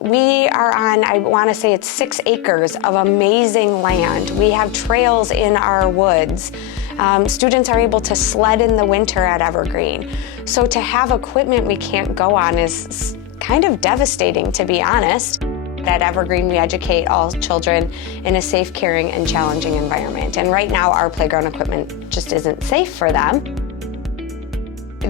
We are on, I want to say it's 6 acres of amazing land. We have trails in our woods. Students are able to sled in the winter at Evergreen. So to have equipment we can't go on is kind of devastating, to be honest. At Evergreen, we educate all children in a safe, caring, and challenging environment. And right now, our playground equipment just isn't safe for them.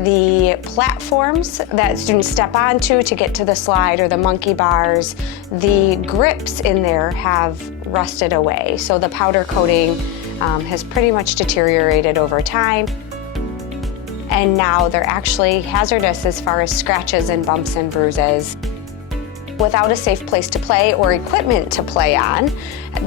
The platforms that students step onto to get to the slide or the monkey bars, the grips in there have rusted away. So the powder coating has pretty much deteriorated over time. And now they're actually hazardous as far as scratches and bumps and bruises. Without a safe place to play or equipment to play on,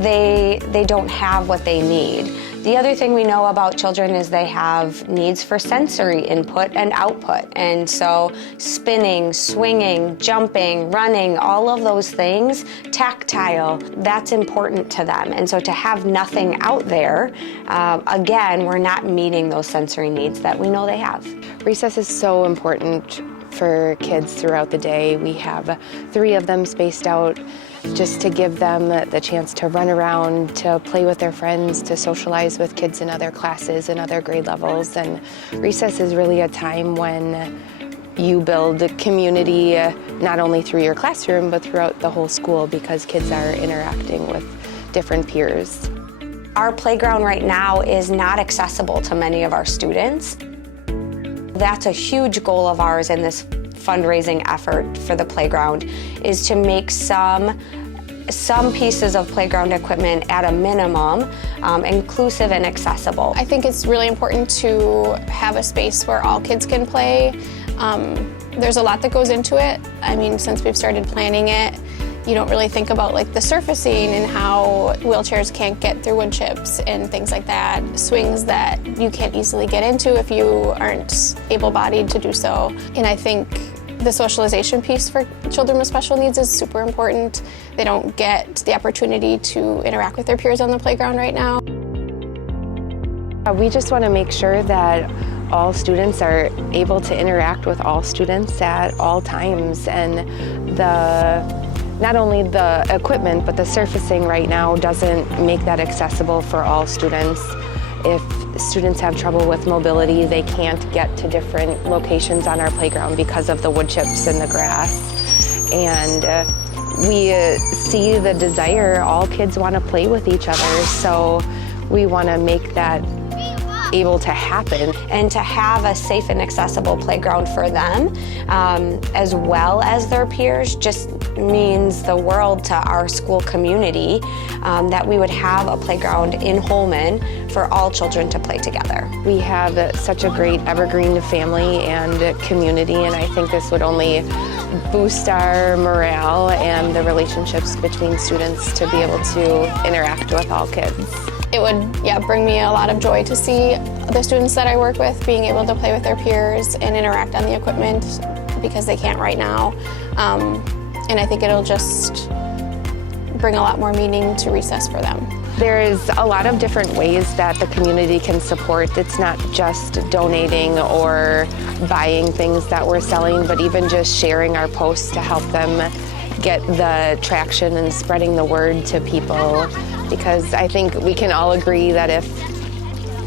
they don't have what they need. The other thing we know about children is they have needs for sensory input and output. And so spinning, swinging, jumping, running, all of those things, tactile, that's important to them. And so to have nothing out there, again, we're not meeting those sensory needs that we know they have. Recess is so important for kids throughout the day. We have 3 of them spaced out just to give them the chance to run around, to play with their friends, to socialize with kids in other classes and other grade levels. And recess is really a time when you build community, not only through your classroom, but throughout the whole school, because kids are interacting with different peers. Our playground right now is not accessible to many of our students. That's a huge goal of ours in this fundraising effort for the playground, is to make some pieces of playground equipment at a minimum inclusive and accessible. I think it's really important to have a space where all kids can play. There's a lot that goes into it. I mean, since we've started planning it, you don't really think about like the surfacing and how wheelchairs can't get through wood chips and things like that. Swings that you can't easily get into if you aren't able-bodied to do so. And I think the socialization piece for children with special needs is super important. They don't get the opportunity to interact with their peers on the playground right now. We just want to make sure that all students are able to interact with all students at all times, and not only the equipment, but the surfacing right now doesn't make that accessible for all students. If students have trouble with mobility, they can't get to different locations on our playground because of the wood chips and the grass. And we see the desire, all kids want to play with each other, so we want to make that able to happen. And to have a safe and accessible playground for them, as well as their peers, just means the world to our school community, that we would have a playground in Holmen for all children to play together. We have such a great Evergreen family and community, and I think this would only boost our morale and the relationships between students to be able to interact with all kids. It would, bring me a lot of joy to see the students that I work with being able to play with their peers and interact on the equipment, because they can't right now. And I think it'll just bring a lot more meaning to recess for them. There's a lot of different ways that the community can support. It's not just donating or buying things that we're selling, but even just sharing our posts to help them get the traction and spreading the word to people. Because I think we can all agree that if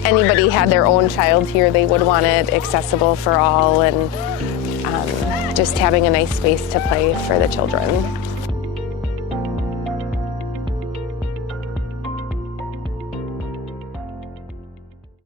anybody had their own child here, they would want it accessible for all, and just having a nice space to play for the children.